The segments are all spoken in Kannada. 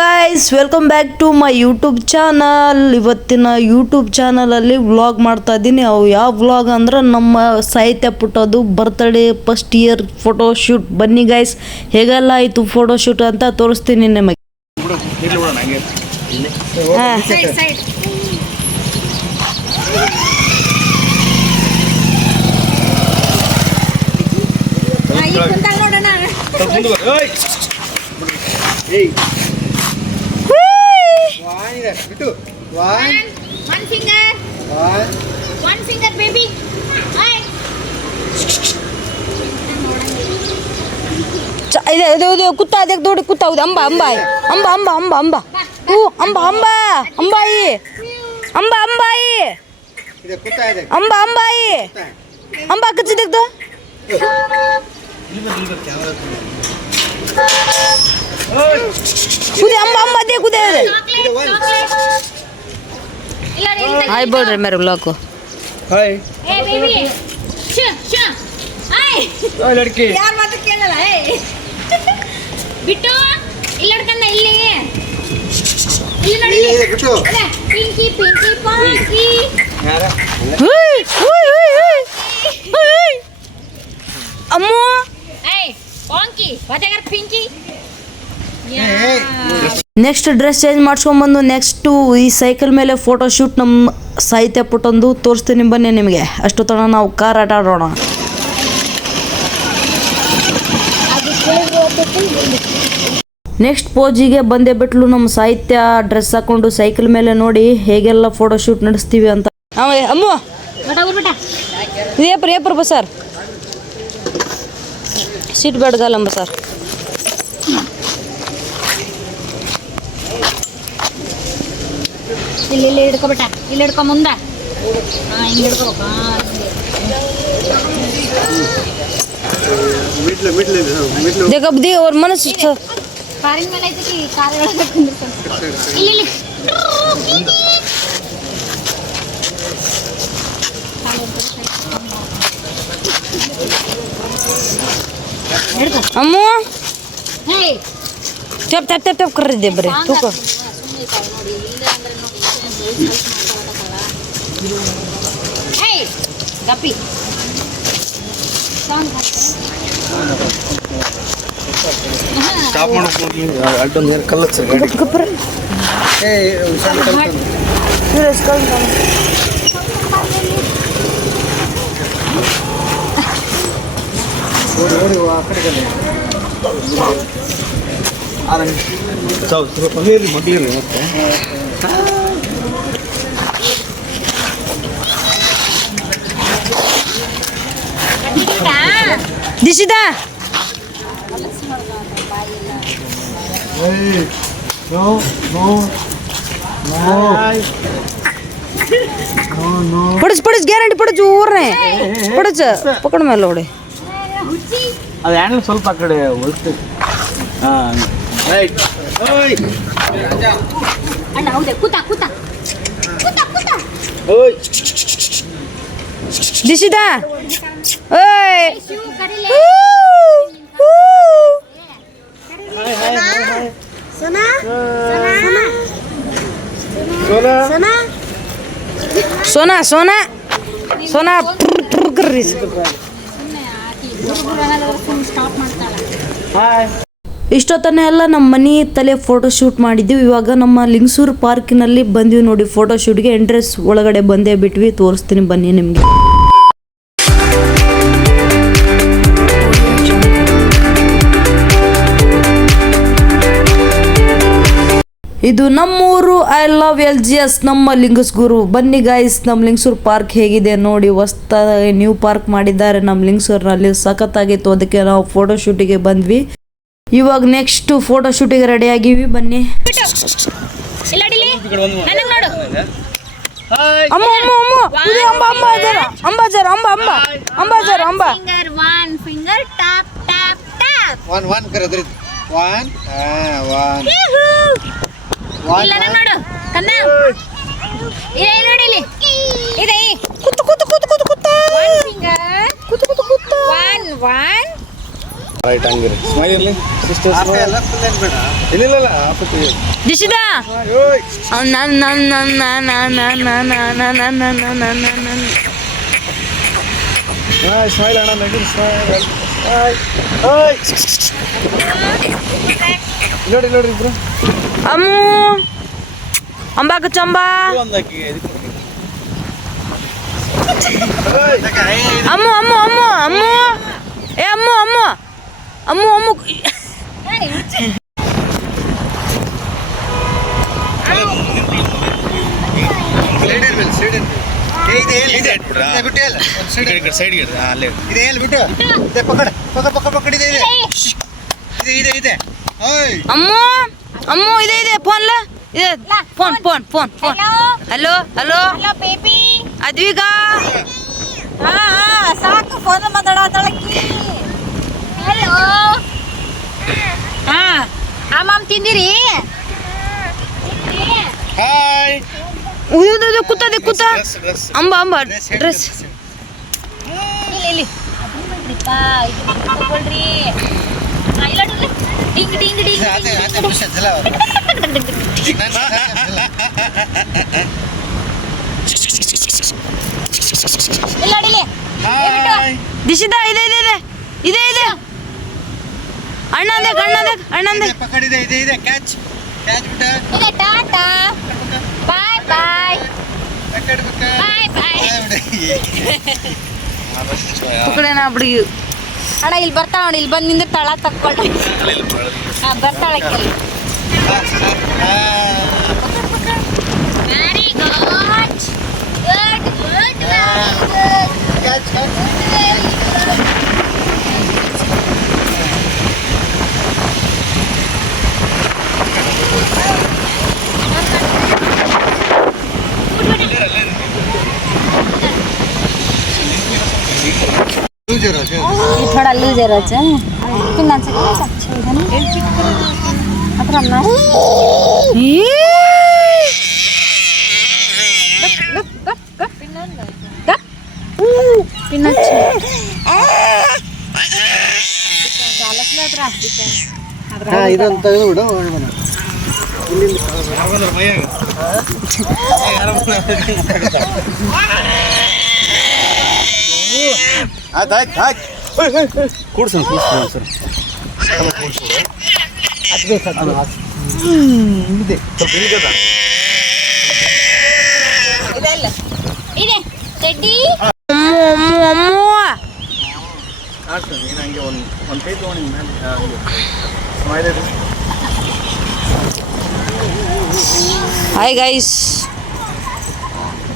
Guys welcome back to my YouTube channel. ಇವತ್ತಿನ ಯೂಟ್ಯೂಬ್ ಚಾನಲಲ್ಲಿ ವ್ಲಾಗ್ ಮಾಡ್ತಾ ಇದ್ದೀನಿ. ಅವು ಯಾವ ವ್ಲಾಗ್ ಅಂದ್ರೆ ನಮ್ಮ ಸಾಹಿತ್ಯ ಪುಟ್ಟದು birthday first year photo shoot. ಬನ್ನಿ ಗೈಸ್, ಹೇಗೆಲ್ಲ ಆಯಿತು ಫೋಟೋ ಶೂಟ್ ಅಂತ ತೋರಿಸ್ತೀನಿ ನಿಮಗೆ. One finger, baby. ಇದು ಕುತ್ತ ಅದಕ್ಕೆ ದೊಡ್ಡ ಕುತ್ತ ಹೌದು. ಅಂಬ ಅಂಬ ಅಂಬ ಅಂಬ ಅಂಬ ಅಂಬ ಹೂ ಅಂಬ ಅಂಬ ಅಂಬಾಯಿ ಅಂಬ ಅಂಬಾಯಿ ಅಂಬ ಅಂಬಾಯಿ ಅಂಬ ಕಚ್ಚಿದ್ದು ಕುದೆ ಅಂಬ ಅಂಬ ಅದೇ ಕುದೆ ಹಾಯ್ ಬೋಡ್ರಿ ಮೇರೆ block. Hi Hey baby. Shh. Hi. ಓ ಲಡ್ಕಿ ಯಾರ್ ಮಾತು ಕೇಳಲ್ಲ. ಬಿಟ್ಟು ಇಲ್ಲಿ ಲಡ್ಕನ್ನ ಇಲ್ಲಿ ನೋಡಿ. ಬಿಟ್ಟು ಅದೇ ಪಿಂಕಿ ಪಾಂಕಿ. ಯಾರ ಅಮ್ಮ ಏಯ್ ಪಾಂಕಿ ವಾಟೆಗರ್ ಪಿಂಕಿ. ನೆಕ್ಸ್ಟ್ ಡ್ರೆಸ್ ಚೇಂಜ್ ಮಾಡಿಸ್ಕೊಂಬಂದು ನೆಕ್ಸ್ಟು ಈ ಸೈಕಲ್ ಮೇಲೆ ಫೋಟೋ ಶೂಟ್ ನಮ್ಮ ಸಾಹಿತ್ಯ ಪುಟ್ಟೊಂದು ತೋರಿಸ್ತೀನಿ ಬನ್ನಿ ನಿಮಗೆ. ಅಷ್ಟು ತಡ ನಾವು ಕಾರ್ ಆಟ ಆಡೋಣ. ನೆಕ್ಸ್ಟ್ ಪೋಜಿಗೆ ಬಂದೇ ಬಿಟ್ಲು ನಮ್ಮ ಸಾಹಿತ್ಯ. ಡ್ರೆಸ್ ಹಾಕೊಂಡು ಸೈಕಲ್ ಮೇಲೆ ನೋಡಿ ಹೇಗೆಲ್ಲ ಫೋಟೋ ಶೂಟ್ ನಡೆಸ್ತೀವಿ ಅಂತ. ಅಮ್ಮ ಇದು ಏಪ್ರ ಬಸಾರ್ ಸೀಟ್ ಬೇಡಗಲ್ಲಂಬ ಸರ್. ಇಲ್ಲಿ ಹಿಡ್ಕೊಬಿಟ್ಟ. ಇಲ್ಲಿ ಹಿಡ್ಕೊ ಮುಂದ. ಹಿಂಗೆ ಹಿಡ್ಕೋಬೇಕು. देखो और मनस ಕಾರಿನ ಮೇಲೆ ಐತಿ ಕಾರ್ ಒಳಗೆ ಕುಂದಿರ್ತಾನೆ. ಇಲ್ಲಿ अम्मू ಹೇ टप टप टप टप कर रही दे बरे तू को ಹೇ ಗಪ್ಪಿ ಸಾಂಗ್ ಸ್ಟಾಪ್ ಮಾಡ್ಕೊಂಡು ಅಡ್ಡ ನೀರು ಕಲ್ಲಚ್ಚ कपर ಏ ಸಣ್ಣ ಕಲ್ಲು फिर इसका ಓಡಿ ಆ ಕಡೆ ಕಡೆ ಆರಂಗ ಸಾವು ಸ್ವಲ್ಪ ಮಗ್ಲಿರಿ ಮತ್ತೆ दिशिदा ಏಯ್ ನೋ ನೋ ನೋ पड़च ग्यारंटी पड़च ऊर ने पड़च पकड़ में लोड़े ಅದು ಹ್ಯಾಂಡಲ್ ಸ್ವಲ್ಪ ಆ ಕಡೆ ಒಳ್ತು. ಹಾಂ ರೈಟ್. ಓಯ್ ಅಣ್ಣ ಹೌದೇ ಕೂತ ಓಯ್ दिशिदा ओए ಶಿವ ಕರಿಲೆ ಸೋನಾ सोना सोना सोना ट्र कर रही ಸುಮ್ಮನೆ ಆಕಿ ಗುರು ಅನ್ನೋದು ಸುಮ್ಮನೆ ಸ್ಟಾಪ್ ಮಾಡ್ತಾಳೆ. ಹಾಯ್ ಇಷ್ಟೊತ್ತನೇ ಎಲ್ಲ ನಮ್ಮ ಮನೆ ತಲೆ ಫೋಟೋ ಶೂಟ್ ಮಾಡಿದ್ದೀವಿ. ಇವಾಗ ನಮ್ಮ ಲಿಂಗಸೂರು ಪಾರ್ಕಿನಲ್ಲಿ ಬಂದ್ವಿ ನೋಡಿ ಫೋಟೋ ಶೂಟ್ಗೆ. ಎಂಟ್ರೆನ್ಸ್ ಒಳಗಡೆ ಬಂದೇ ಬಿಟ್ವಿ, ತೋರಿಸ್ತೀನಿ ಬನ್ನಿ ನಿಮಗೆ. ಇದು ನಮ್ಮೂರು. ಐ ಲವ್ LGS ನಮ್ಮ ಲಿಂಗಸ್ಗೂರು. ಬನ್ನಿ ಗಾಯ್ಸ್, ನಮ್ಮ ಲಿಂಗಸೂರು ಪಾರ್ಕ್ ಹೇಗಿದೆ ನೋಡಿ. ಹೊಸ್ದಾಗಿ ನ್ಯೂ ಪಾರ್ಕ್ ಮಾಡಿದ್ದಾರೆ ನಮ್ಮ ಲಿಂಗಸೂರಿನಲ್ಲಿ. ಸಖತ್ತಾಗಿತ್ತು. ಅದಕ್ಕೆ ನಾವು ಫೋಟೋ ಶೂಟಿಗೆ ಬಂದ್ವಿ. ಇವಾಗ ನೆಕ್ಸ್ಟ್ ಫೋಟೋ ಶೂಟಿಗೆ ರೆಡಿ ಆಗಿವಿ. ಬನ್ನಿ. ಇಲ್ಲ ಅಡಿಲಿ ನನಗೆ ನೋಡು. ಅಮ್ಮ ಅಮ್ಮ ಅಮ್ಮ ಇದು ಅಂಬ ಅಂಬ ಜರ ಅಂಬ ಜರ ಅಂಬ ಅಂಬ ಅಂಬ ಜರ ಅಂಬ one finger tap tap tap. One ಕರೆದ್ರಿ ಒನ್ ಒನ್ ಇಲ್ಲ ನನಗೆ ನೋಡು ಕನ್ನ. ಇದೆ ನೋಡಿ ಇಲ್ಲಿ ಇದೆ ಕುತ್ತು ಕುತ್ತು ಕುತ್ತು ಕುತ್ತು ಕುತ್ತು one finger ಕುತ್ತು ಕುತ್ತು ಕುತ್ತು one ರೈಟ್ ಹಂಗಿರಿ ಸ್ಮೈಲ್ ಇರಲಿ ಸಿಸ್ಟರ್ಸ್. ಇಲ್ಲ ಆಪತ್ತು ದಿಶಿದ ಸ್ಮೈಲ್ ಅಣ್ಣ ನಡಿ ಸ್ಮೈಲ್ ನೋಡಿ ಇಬ್ರು ಅಮ್ಮು ಅಂಬಾಕ ಚಂಬಾ ಅಮ್ಮು ಅಮ್ಮು ಅಮ್ಮು ಅಮ್ಮು ಏ ಅಮ್ಮು ಅಮ್ಮು ಅಮ್ಮು ಅಮ್ಮು ಅಮ್ಮು ಅಮ್ಮು ಇದೆ ಇದೆ ಫೋನ್ ಇದೆ phone phone phone phone hello hello hello baby ಅದ್ವಿಗ ಹಾ ಸಾಕು ಫೋನ್ ಮಾತಾಡತ್ತಳಕ್ಕಿ ಹಲೋ ಹಾ ಅಮ್ಮಮ್ಮ ತಿಂದಿರಿ ಹಾಯ್ ಉಯ್ದು ಕೂತದೆ ಕೂತ ಅಂಬ ಅಂಬ ಡ್ರೆಸ್ ಇಲ್ಲಿ ತಗೊಳ್ರಿ ಇಲ್ಲ ಡಿಂಗ್ ಡಿಂಗ್ ಡಿಂಗ್ ಇಲ್ಲ ಅಡಿಲಿ ದಿಶಿದ ಇದೆ ಇದೆ ಇದೆ ಇದೆ ಇದೆ ಅಣ್ಣಂದೆ ಅಣ್ಣಂದೆ ಅಣ್ಣಂದೆ ಇದೆ ಕ್ಯಾಚ್ ಬಿಟ್ಟ ಇಲ್ಲ ಟಾಟಾ ಬಾಯ್ ಬಾಯ್ ಬಾಯ್ ಬಾಯ್ ಪುಕಡೇನ ಬಿಡಿ ಅಣ್ಣ ಇಲ್ಲಿ ಬರ್ತಾಳ ನೋಡಿ ಇಲ್ಲಿ ಬಂದು ನಿಂದ ತಳ ತಕ್ಕೊಳ್ಳಿ ಹಾ ಬರ್ತಾಳೆ ವೆರಿ ಗುಡ್ ಗುಡ್ ये थोड़ा लूज है रोज कितना चाहिए अच्छा है ना अगर हम ना पिन्ना ಇದೊಂದು ತೆಗೆದುಬಿಡು ಆಯ್ತು ಕೂಡ್ಸೋಣ ಸರ್ ಇದೆ ಸ್ವಲ್ಪ ಇಲ್ಲಿಗದ ಇದೆ ಚಡ್ಡಿ ಅಮ್ಮು ಅಮ್ಮು ನೀನು ಹಂಗೆ ಒಂದು ಕೈ ತೊಗೊಂಡು ಮೇಲೆ ಸ್ಮೈಲ್ ಇದೆ ಹಾಯ್ ಗೈಸ್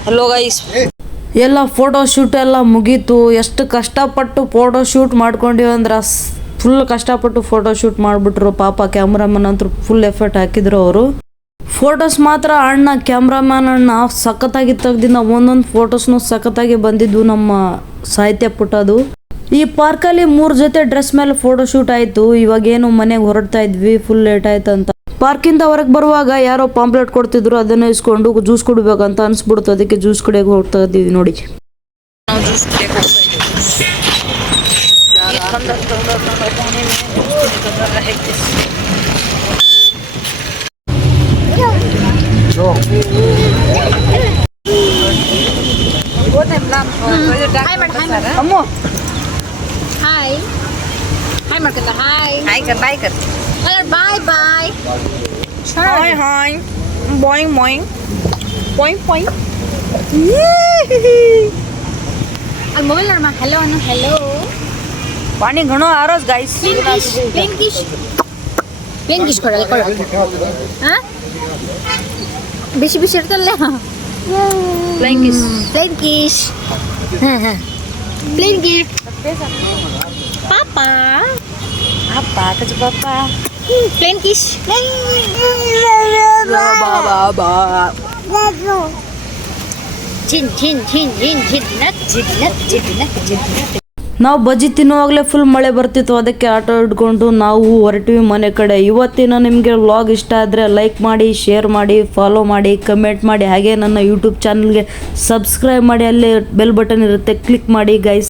ಹಲೋ ಗೈಸ್ ಎಲ್ಲ ಫೋಟೋ ಶೂಟ್ ಎಲ್ಲ ಮುಗೀತು ಎಷ್ಟು ಕಷ್ಟಪಟ್ಟು ಫೋಟೋ ಶೂಟ್ ಮಾಡ್ಕೊಂಡಿವಿ ಅಂದ್ರೆ ಫುಲ್ ಕಷ್ಟಪಟ್ಟು ಫೋಟೋ ಶೂಟ್ ಮಾಡಿಬಿಟ್ರು ಪಾಪ ಕ್ಯಾಮ್ರಾಮನ್ ಅಂತೂ ಫುಲ್ ಎಫರ್ಟ್ ಹಾಕಿದ್ರು ಅವರು ಫೋಟೋಸ್ ಮಾತ್ರ ಅಣ್ಣ ಕ್ಯಾಮ್ರಾಮನ್ ಅಣ್ಣ ಸಖತ್ತಾಗಿ ತೆಗ್ದಿದ್ದು ಒಂದೊಂದು ಫೋಟೋಸ್ನು ಸಖತ್ತಾಗಿ ಬಂದಿದ್ದು ನಮ್ಮ ಸಾಹಿತ್ಯ ಪುಟದು ಈ ಪಾರ್ಕಲ್ಲಿ 3 ಜೊತೆ ಡ್ರೆಸ್ ಮೇಲೆ ಫೋಟೋ ಶೂಟ್ ಆಯಿತು ಇವಾಗೇನು ಮನೆಗೆ ಹೊರಡ್ತಾ ಇದ್ವಿ ಫುಲ್ ಲೇಟ್ ಆಯ್ತು ಅಂತ ಪಾರ್ಕಿಂದ ಹೊರಗೆ ಬರುವಾಗ ಯಾರೋ ಪಾಂಪ್ಲೆಟ್ ಕೊಡ್ತಿದ್ರು ಅದನ್ನ ಇಸ್ಕೊಂಡು ಜ್ಯೂಸ್ ಕುಡಿಬೇಕಂತ ಅನ್ಸ್ಬಿಡ್ತು ಅದಕ್ಕೆ ಜ್ಯೂಸ್ ಕುಡಿಯೋಕೆ ಹೋಗ್ತಾ ಇದ್ದೀವಿ ನೋಡಿ ಅಮ್ಮು ಹಾಯ್ ಹಾಯ್ ಮಾಡ್ಕೊಂಡ ಹಾಯ್ ಹಾಯ್ ಕರ್ ಬಾಯ್ ಕರ್ ಬಾಯ್ ಬಾಯ್ ಹಾಯ್ ಹಾಯ್ ಬಾಯಿಂಗ್ ಬಾಯಿಂಗ್ ಬಾಯಿಂಗ್ ಬಾಯಿಂಗ್ ಅಲ್ಲಿ ಮೊಬೈಲ್ ನೋಡಮ್ಮ ಹೆಲೋ ಅನ್ನು ಹೆಲೋ ಪಾನಿ घणो आरोस गाइस ಪ್ಲೇನ್ ಕಿಶ್ ಕೊಡಲ್ಲ ಕೊಡು ಹಾಂ ಬಿಸಿ ಬಿಸಿ ಇರ್ತಲ್ಲ ಫ್ಲೈಂಗ್ ಕಿಸ್ ಪ್ಲೇನ್ ಕಿಶ್ ಹಾಂ ಹಾಂ ಪ್ಲೇನ್ ಗಿಫ್ಟ್ ಪಾಪಾ ಅಪ್ಪ ಕಚ್ಚ ಪಾಪ ಪ್ಲೇನ್ ಕಿಶ್ ಜಿನ್ ಜಿನ್ ಜಿನ್ ಜಿನ್ ಜಿನ್ನಕ್ ಜಿನ್ನಕ್ ಜಿನ್ನಕ್ ಜಿನ್ನಕ್ ನಾವು ಬಜ್ಜಿ ತಿನ್ನುವಾಗಲೇ ಫುಲ್ ಮಳೆ ಬರ್ತಿತ್ತು ಅದಕ್ಕೆ ಆಟೋ ಹಿಡ್ಕೊಂಡು ನಾವು ಹೊರಟಿವಿ ಮನೆ ಕಡೆ ಇವತ್ತಿನ ನಿಮಗೆ ವ್ಲಾಗ್ ಇಷ್ಟ ಆದರೆ ಲೈಕ್ ಮಾಡಿ ಶೇರ್ ಮಾಡಿ ಫಾಲೋ ಮಾಡಿ ಕಮೆಂಟ್ ಮಾಡಿ ಹಾಗೆ ನನ್ನ ಯೂಟ್ಯೂಬ್ ಚಾನಲ್ಗೆ ಸಬ್ಸ್ಕ್ರೈಬ್ ಮಾಡಿ ಅಲ್ಲಿ ಬೆಲ್ ಬಟನ್ ಇರುತ್ತೆ ಕ್ಲಿಕ್ ಮಾಡಿ ಗೈಸ್